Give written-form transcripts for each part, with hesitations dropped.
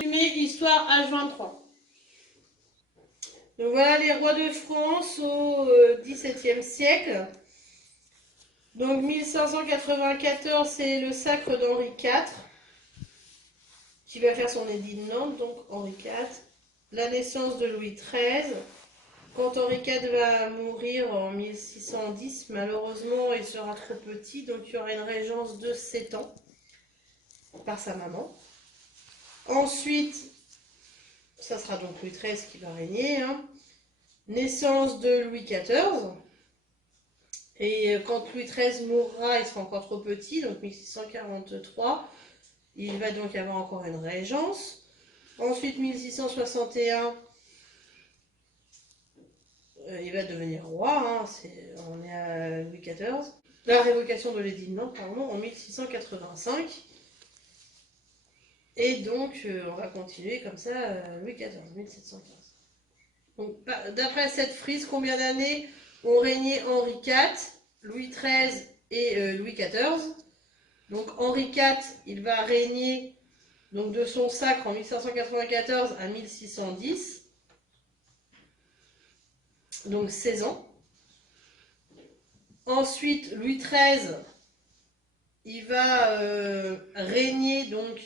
Histoire H23. Donc voilà les rois de France au XVIIe siècle. Donc 1594, c'est le sacre d'Henri IV, qui va faire son édit de Nantes, donc Henri IV. La naissance de Louis XIII. Quand Henri IV va mourir en 1610, malheureusement, il sera trop petit, donc il y aura une régence de 7 ans par sa maman. Ensuite, ça sera donc Louis XIII qui va régner. Naissance de Louis XIV. Et quand Louis XIII mourra, il sera encore trop petit, donc 1643. Il va donc avoir encore une régence. Ensuite, 1661, il va devenir roi. On est à Louis XIV. La révocation de l'édit de Nantes, pardon, en 1685. Et donc, on va continuer comme ça, Louis XIV, 1715. Donc, d'après cette frise, combien d'années ont régné Henri IV, Louis XIII et Louis XIV? Donc, Henri IV, il va régner donc, de son sacre en 1594 à 1610. Donc, 16 ans. Ensuite, Louis XIII, il va régner donc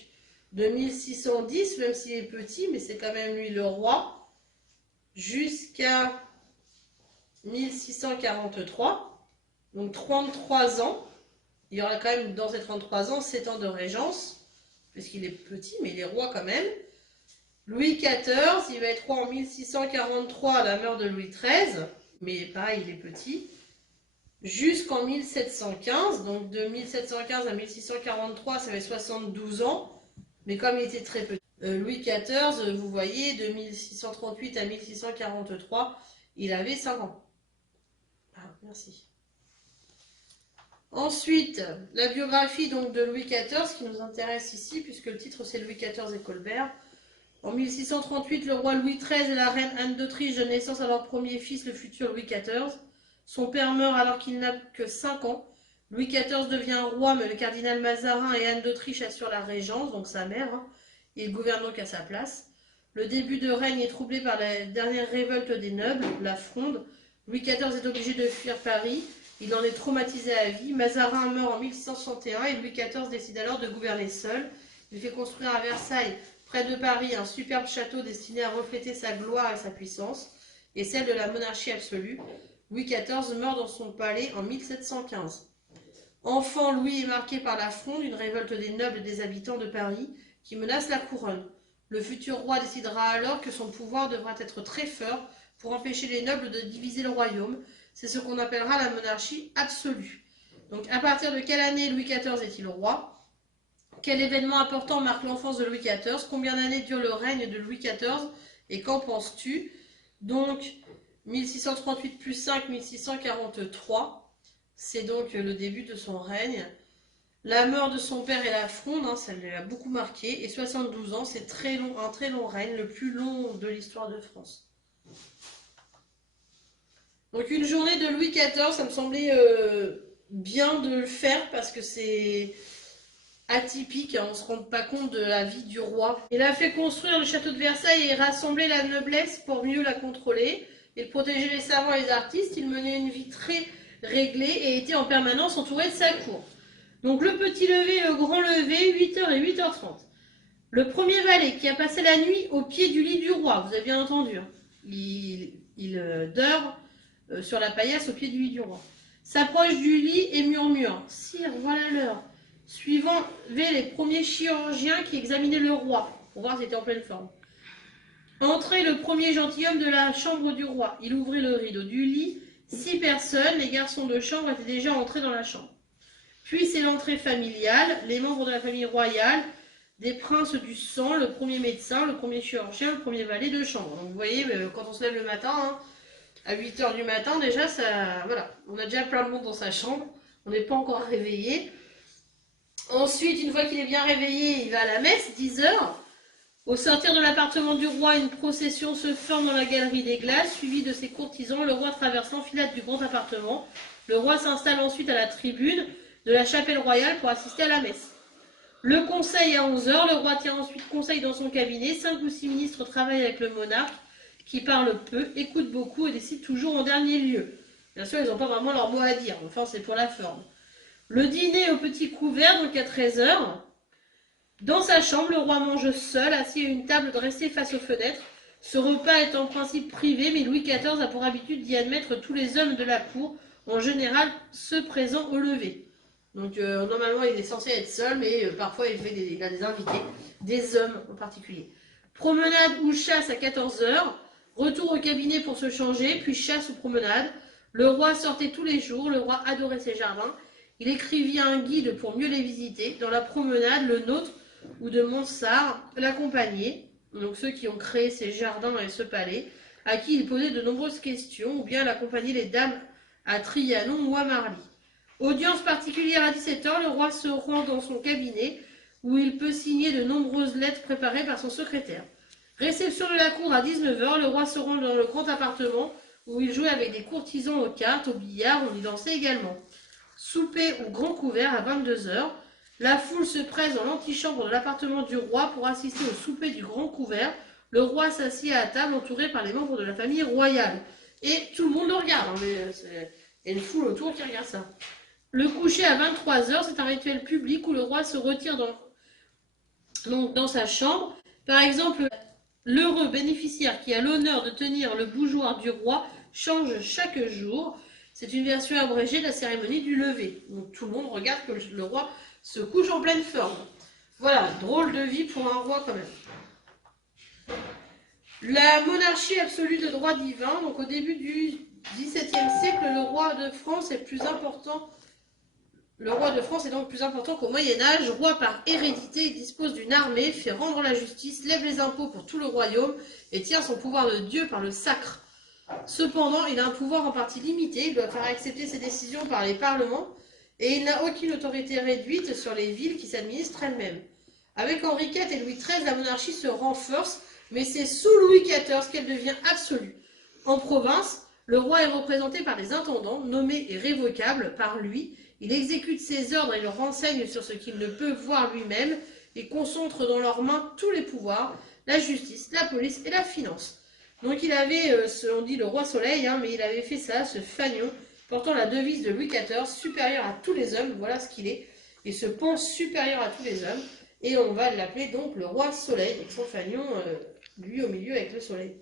de 1610, même s'il est petit, mais c'est quand même lui le roi, jusqu'à 1643, donc 33 ans. Il y aura quand même dans ces 33 ans 7 ans de régence, puisqu'il est petit, mais il est roi quand même. Louis XIV, il va être roi en 1643 à la mort de Louis XIII, mais pareil, il est petit, jusqu'en 1715, donc de 1715 à 1643, ça fait 72 ans, mais comme il était très petit. Louis XIV, vous voyez, de 1638 à 1643, il avait 5 ans. Ah, merci. Ensuite, la biographie donc, de Louis XIV qui nous intéresse ici, puisque le titre c'est Louis XIV et Colbert. En 1638, le roi Louis XIII et la reine Anne d'Autriche donnent naissance à leur premier fils, le futur Louis XIV. Son père meurt alors qu'il n'a que 5 ans. Louis XIV devient roi, mais le cardinal Mazarin et Anne d'Autriche assurent la régence, donc sa mère. Il gouverne donc à sa place. Le début de règne est troublé par la dernière révolte des nobles, la Fronde. Louis XIV est obligé de fuir Paris. Il en est traumatisé à vie. Mazarin meurt en 1661 et Louis XIV décide alors de gouverner seul. Il fait construire à Versailles, près de Paris, un superbe château destiné à refléter sa gloire et sa puissance, et celle de la monarchie absolue. Louis XIV meurt dans son palais en 1715. Enfant, Louis est marqué par la Fronde, une révolte des nobles et des habitants de Paris, qui menace la couronne. Le futur roi décidera alors que son pouvoir devra être très fort pour empêcher les nobles de diviser le royaume. C'est ce qu'on appellera la monarchie absolue. Donc à partir de quelle année Louis XIV est-il roi? Quel événement important marque l'enfance de Louis XIV? Combien d'années dure le règne de Louis XIV? Et qu'en penses-tu? Donc 1638 plus 5, 1643. C'est donc le début de son règne. La mort de son père et la Fronde, ça l'a beaucoup marqué. Et 72 ans, c'est très long, un très long règne, le plus long de l'histoire de France. Donc une journée de Louis XIV, ça me semblait bien de le faire parce que c'est atypique, on ne se rend pas compte de la vie du roi. Il a fait construire le château de Versailles et rassembler la noblesse pour mieux la contrôler. Il protégeait les savants et les artistes, il menait une vie très réglée et était en permanence entouré de sa cour. Donc le petit lever et le grand lever, 8h et 8h30. Le premier valet qui a passé la nuit au pied du lit du roi, vous avez bien entendu, il dort sur la paillasse au pied du lit du roi. S'approche du lit et murmure « Sire, voilà l'heure ». Suivant les premiers chirurgiens qui examinaient le roi, pour voir s'il était en pleine forme. Entrait le premier gentilhomme de la chambre du roi. Il ouvrit le rideau du lit. 6 personnes, les garçons de chambre, étaient déjà entrés dans la chambre. Puis c'est l'entrée familiale, les membres de la famille royale, des princes du sang, le premier médecin, le premier chirurgien, le premier valet de chambre. Donc vous voyez, quand on se lève le matin, à 8h du matin, déjà, voilà, on a déjà plein de monde dans sa chambre, on n'est pas encore réveillé. Ensuite, une fois qu'il est bien réveillé, il va à la messe, 10h. Au sortir de l'appartement du roi, une procession se forme dans la galerie des glaces, suivie de ses courtisans. Le roi traverse l'enfilade du grand appartement. Le roi s'installe ensuite à la tribune de la chapelle royale pour assister à la messe. Le conseil à 11 heures, le roi tient ensuite conseil dans son cabinet. 5 ou 6 ministres travaillent avec le monarque, qui parle peu, écoute beaucoup et décide toujours en dernier lieu. Bien sûr, ils n'ont pas vraiment leur mot à dire, enfin c'est pour la forme. Le dîner au petit couvert, donc à 13 heures. Dans sa chambre, le roi mange seul, assis à une table dressée face aux fenêtres. Ce repas est en principe privé, mais Louis XIV a pour habitude d'y admettre tous les hommes de la cour, en général ceux présents au lever. Donc normalement il est censé être seul, mais parfois il a des invités, des hommes en particulier. Promenade ou chasse à 14 heures, retour au cabinet pour se changer, puis chasse ou promenade. Le roi sortait tous les jours, le roi adorait ses jardins. Il écrivit un guide pour mieux les visiter. Dans la promenade, le nôtre ou de Monsard l'accompagnaient, donc ceux qui ont créé ces jardins et ce palais, à qui il posait de nombreuses questions, ou bien l'accompagnaient les dames à Trianon ou à Marly. Audience particulière à 17 heures, le roi se rend dans son cabinet, où il peut signer de nombreuses lettres préparées par son secrétaire. Réception de la cour à 19 heures, le roi se rend dans le grand appartement, où il jouait avec des courtisans aux cartes, au billard, on y dansait également. Souper ou grand couvert à 22 heures. La foule se presse dans l'antichambre de l'appartement du roi pour assister au souper du grand couvert. Le roi s'assied à table entouré par les membres de la famille royale. Et tout le monde le regarde. Il y a une foule autour qui regarde ça. Le coucher à 23 heures, c'est un rituel public où le roi se retire dans sa chambre. Par exemple, l'heureux bénéficiaire qui a l'honneur de tenir le bougeoir du roi change chaque jour. C'est une version abrégée de la cérémonie du lever. Donc tout le monde regarde que le roi se couche en pleine forme. Voilà, drôle de vie pour un roi quand même. La monarchie absolue de droit divin, donc au début du XVIIe siècle, le roi de France est plus important. Le roi de France est donc plus important qu'au Moyen-Âge. Roi par hérédité, il dispose d'une armée, fait rendre la justice, lève les impôts pour tout le royaume et tient son pouvoir de Dieu par le sacre. Cependant, il a un pouvoir en partie limité, il doit faire accepter ses décisions par les parlements et il n'a aucune autorité réduite sur les villes qui s'administrent elles-mêmes. Avec Henri IV et Louis XIII, la monarchie se renforce, mais c'est sous Louis XIV qu'elle devient absolue. En province, le roi est représenté par des intendants, nommés et révocables par lui. Il exécute ses ordres et leur renseigne sur ce qu'il ne peut voir lui-même et concentre dans leurs mains tous les pouvoirs, la justice, la police et la finance. Donc il avait, on dit le roi soleil, mais il avait fait ça, ce fanion, portant la devise de Louis XIV, supérieur à tous les hommes, voilà ce qu'il est. Il se pense supérieur à tous les hommes, et on va l'appeler donc le roi soleil, avec son fanion, lui au milieu avec le soleil.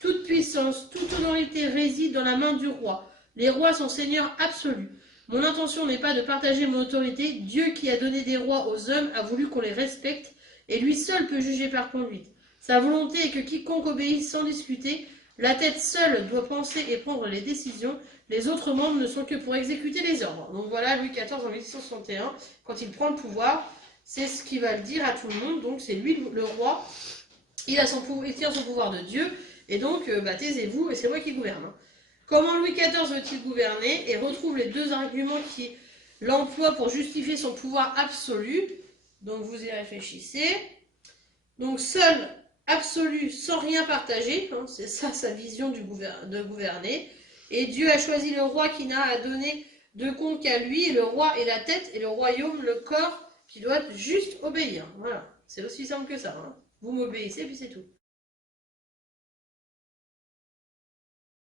Toute puissance, toute autorité réside dans la main du roi. Les rois sont seigneurs absolus. Mon intention n'est pas de partager mon autorité. Dieu qui a donné des rois aux hommes a voulu qu'on les respecte, et lui seul peut juger par conduite. Sa volonté est que quiconque obéisse sans discuter. La tête seule doit penser et prendre les décisions. Les autres membres ne sont que pour exécuter les ordres. Donc voilà, Louis XIV en 1861, quand il prend le pouvoir, c'est ce qu'il va le dire à tout le monde. Donc c'est lui le roi. Il tient son pouvoir de Dieu. Et donc, taisez-vous, et c'est moi qui gouverne. Comment Louis XIV veut-il gouverner? Et retrouve les deux arguments qui l'emploient pour justifier son pouvoir absolu. Donc vous y réfléchissez. Donc seul, absolu, sans rien partager, c'est ça sa vision de gouverner. Et Dieu a choisi le roi qui n'a à donner de compte qu'à lui, et le roi est la tête, et le royaume le corps, qui doit juste obéir. Voilà, c'est aussi simple que ça. Vous m'obéissez, puis c'est tout.